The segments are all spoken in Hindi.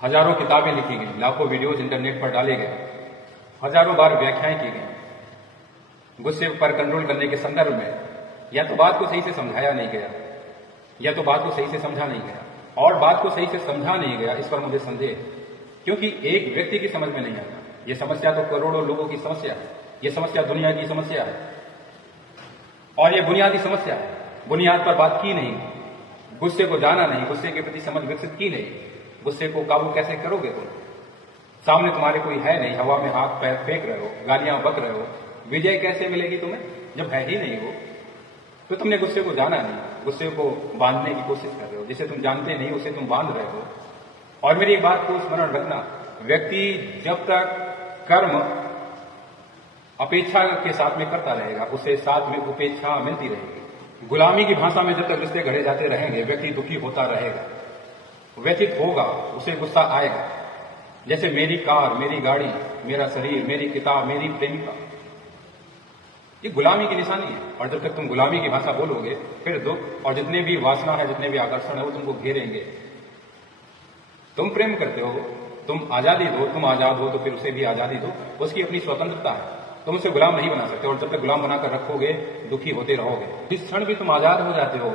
हजारों किताबें लिखी गई, लाखों वीडियोज इंटरनेट पर डाले गए, हजारों बार व्याख्याएं की गई। गुस्से पर कंट्रोल करने के संदर्भ में या तो बात को सही से समझाया नहीं गया, या तो बात को सही से समझा नहीं गया, और बात को सही से समझा नहीं गया इस पर मुझे संदेह है, क्योंकि एक व्यक्ति की समझ में नहीं आता। यह समस्या तो करोड़ों लोगों की समस्या है, यह समस्या दुनिया की समस्या है, और यह बुनियादी समस्या है। बुनियाद पर बात की नहीं, गुस्से को जाना नहीं, गुस्से के प्रति समझ विकसित की नहीं। गुस्से को काबू कैसे करोगे तुम? सामने तुम्हारे कोई है नहीं, हवा में हाथ पैर फेंक रहे हो, गालियां बक रहे हो, विजय कैसे मिलेगी तुम्हें जब है ही नहीं वो? तो तुमने गुस्से को जाना नहीं, गुस्से को बांधने की कोशिश कर रहे हो। जिसे तुम जानते नहीं उसे तुम बांध रहे हो। और मेरी एक बात को स्मरण रखना, व्यक्ति जब तक कर्म अपेक्षा के साथ में करता रहेगा, उसे साथ में उपेक्षा मिलती रहेगी। गुलामी की भाषा में जब तक रिश्ते गढ़े जाते रहेंगे, व्यक्ति दुखी होता रहेगा, व्यथित होगा, उसे गुस्सा आएगा। जैसे मेरी कार, मेरी गाड़ी, मेरा शरीर, मेरी किताब, मेरी प्रेमिका, ये गुलामी की निशानी है। और जब तक तुम गुलामी की भाषा बोलोगे, फिर दुख और जितने भी वासना है, जितने भी आकर्षण है, वो तुमको घेरेंगे। तुम प्रेम करते हो, तुम आजादी दो, तुम आजाद हो तो फिर उसे भी आजादी दो, उसकी अपनी स्वतंत्रता है, तुम उसे गुलाम नहीं बना सकते। और जब तक गुलाम बनाकर रखोगे, दुखी होते रहोगे। जिस क्षण भी तुम आजाद हो जाते हो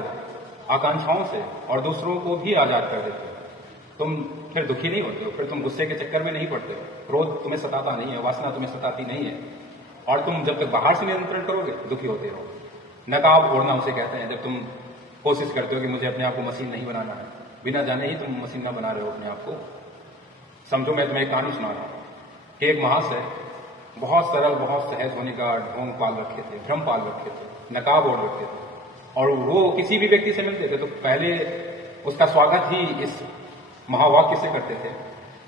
आकांक्षाओं से और दूसरों को भी आजाद कर देते हो, तुम फिर दुखी नहीं होते हो, फिर तुम गुस्से के चक्कर में नहीं पड़ते हो, क्रोध तुम्हें सताता नहीं है, वासना तुम्हें सताती नहीं है। और तुम जब तक बाहर से नियंत्रण करोगे, दुखी होते रहोगे। नकाब ओढ़ना उसे कहते हैं, जब तुम कोशिश करते हो कि मुझे अपने आप को मशीन नहीं बनाना है, बिना जाने ही तुम मशीन ना बना रहे हो अपने आप को। समझो, मैं तुम्हें एक कहानी सुना रहा हूं कि एक महाशय बहुत सरल, बहुत सहज होने का ढोंग पाल रखे थे, भ्रम पाल रखे थे, नकाब ओढ़ रखे थे, और वो किसी भी व्यक्ति से मिलते थे तो पहले उसका स्वागत ही इस महावाक्य से करते थे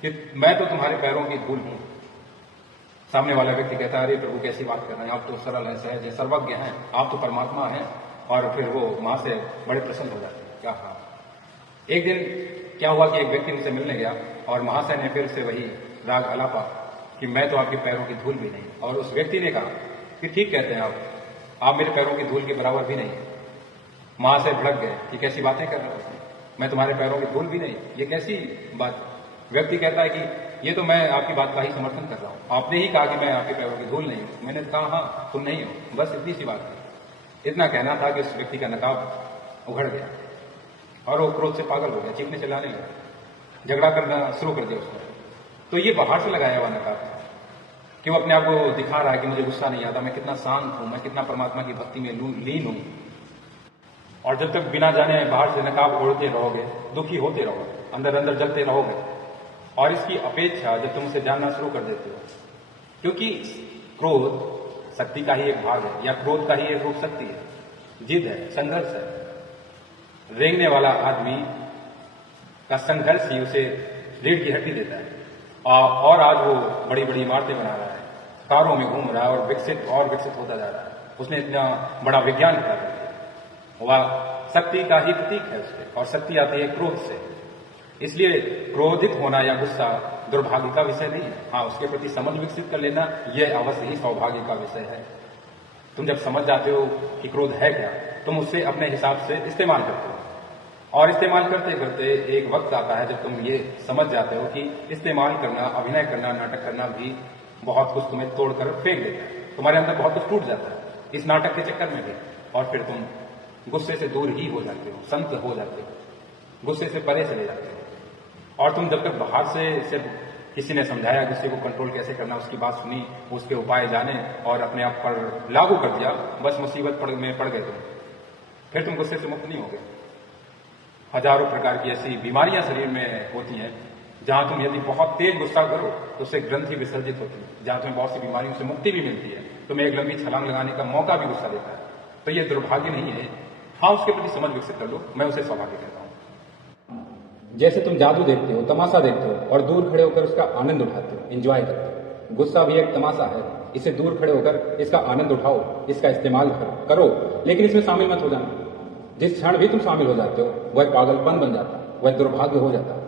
कि मैं तो तुम्हारे पैरों की धूल हूं। सामने वाला व्यक्ति कहता है, अरे प्रभु कैसी बात कर रहे हैं, आप तो सरल है, सहज है, सर्वज्ञ हैं, आप तो परमात्मा हैं। और फिर वो वहां से बड़े प्रसन्न हो जाते हैं। क्या कहा? एक दिन क्या हुआ कि एक व्यक्ति उनसे मिलने गया और महाशय ने फिर से वही राग आलापा कि मैं तो आपके पैरों की धूल भी नहीं। और उस व्यक्ति ने कहा कि ठीक कहते हैं आप मेरे पैरों की धूल के बराबर भी नहीं। महाशय भड़क गए कि कैसी बातें कर रहे हो, मैं तुम्हारे पैरों की धूल भी नहीं, ये कैसी बात? व्यक्ति कहता है कि ये तो मैं आपकी बात का ही समर्थन कर रहा हूं, आपने ही कहा कि मैं आपके पैरों की धूल नहीं हूं। मैंने कहा हाँ तुम नहीं हो, बस इतनी सी बात है। इतना कहना था कि उस व्यक्ति का नकाब उघड़ गया और वो क्रोध से पागल हो गया, चीखने चिल्लाने लगा, झगड़ा करना शुरू कर दिया उसने। तो ये बाहर से लगाया हुआ नकाब था कि वो अपने आप को दिखा रहा है कि मुझे गुस्सा नहीं आता, मैं कितना शांत हूं, मैं कितना परमात्मा की भक्ति में लीन हूं। और जब तक बिना जाने बाहर से नकाब ओढ़ते रहोगे, दुखी होते रहोगे, अंदर अंदर जलते रहोगे। और इसकी अपेक्षा जब तुम उसे जानना शुरू कर देते हो, क्योंकि क्रोध शक्ति का ही एक भाग है, या क्रोध का ही एक रूप शक्ति है, जिद है, संघर्ष है। रेंगने वाला आदमी का संघर्ष ही उसे रीढ़ की हड्डी देता है। और आज वो बड़ी बड़ी इमारतें बना रहा है, कारों में घूम रहा है और विकसित होता जा रहा है। उसने इतना बड़ा विज्ञान खड़ा कर दिया। वह शक्ति का ही प्रतीक है उसके, और शक्ति आती है क्रोध से। इसलिए क्रोधित होना या गुस्सा दुर्भाग्य का विषय नहीं है। हाँ, उसके प्रति समझ विकसित कर लेना यह अवश्य ही सौभाग्य का विषय है। तुम जब समझ जाते हो कि क्रोध है क्या, तुम उससे अपने हिसाब से इस्तेमाल करते हो। और इस्तेमाल करते करते एक वक्त आता है जब तुम ये समझ जाते हो कि इस्तेमाल करना, अभिनय करना, नाटक करना भी बहुत कुछ तुम्हें तोड़कर फेंक देता है। तुम्हारे अंदर बहुत कुछ टूट जाता है इस नाटक के चक्कर में भी। और फिर तुम गुस्से से दूर ही हो जाते हो, संत हो जाते हो, गुस्से से परे चले जाते हो। और तुम जब तक बाहर से सिर्फ किसी ने समझाया गुस्से को कंट्रोल कैसे करना, उसकी बात सुनी, उसके उपाय जाने और अपने आप पर लागू कर दिया, बस मुसीबत में पड़ गए तुम। फिर तुम गुस्से से मुक्त नहीं हो गए। हजारों प्रकार की ऐसी बीमारियां शरीर में होती हैं, जहां तुम यदि बहुत तेज गुस्सा करो तो उससे ग्रंथि विसर्जित होती है, जहां तुम्हें बहुत सी बीमारियों से मुक्ति भी मिलती है। तुम्हें एक लंबी छलांग लगाने का मौका भी गुस्सा देता है। तो ये दुर्भाग्य नहीं है। हाँ, उसके प्रति समझ विकसित कर लो, मैं उसे सौभाग्य कहता हूं। जैसे तुम जादू देखते हो, तमाशा देखते हो और दूर खड़े होकर उसका आनंद उठाते हो, एंजॉय करते हो। गुस्सा भी एक तमाशा है, इसे दूर खड़े होकर इसका आनंद उठाओ, इसका इस्तेमाल करो, लेकिन इसमें शामिल मत हो जाना। जिस क्षण भी तुम शामिल हो जाते हो वह पागलपन बन जाता है, वह दुर्भाग्य हो जाता है।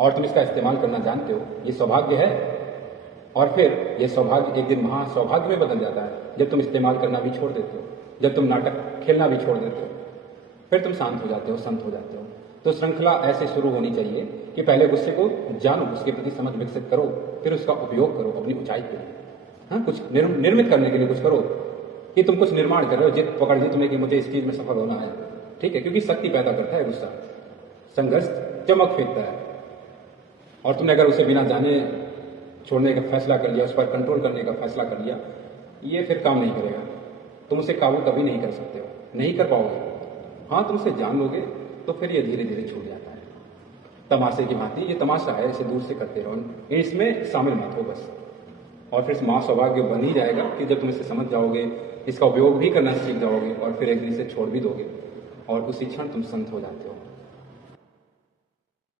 और तुम इसका इस्तेमाल करना जानते हो, ये सौभाग्य है। और फिर यह सौभाग्य एक दिन महा सौभाग्य में बदल जाता है जब तुम इस्तेमाल करना भी छोड़ देते हो, जब तुम नाटक खेलना भी छोड़ देते हो। फिर तुम शांत हो जाते हो, संत हो जाते हो। तो श्रृंखला ऐसे शुरू होनी चाहिए कि पहले गुस्से को जानो, उसके प्रति समझ विकसित करो, फिर उसका उपयोग करो अपनी ऊंचाई पे। हाँ, कुछ निर्मित करने के लिए कुछ करो कि तुम कुछ निर्माण कर रहे हो, जिद पकड़ ली तुम्हें कि मुझे इस चीज में सफल होना है, ठीक है, क्योंकि शक्ति पैदा करता है गुस्सा, संघर्ष चमक फेंकता है। और तुमने अगर उसे बिना जाने छोड़ने का फैसला कर लिया, उस पर कंट्रोल करने का फैसला कर लिया, ये फिर काम नहीं करेगा। तुम उसे काबू कभी नहीं कर सकते हो, नहीं कर पाओगे। हाँ, तुम उसे जान लोगे तो फिर ये धीरे धीरे छूट जाता है। तमाशे की भांति ये तमाशा है, इसे दूर से करते रहो, इसमें शामिल मत हो बस। और फिर मां सौभाग्य बन ही जाएगा कि जब तुम इसे समझ जाओगे, इसका उपयोग भी करना सीख जाओगे और फिर एक दिन इसे छोड़ भी दोगे और उसी क्षण तुम संत हो जाते हो।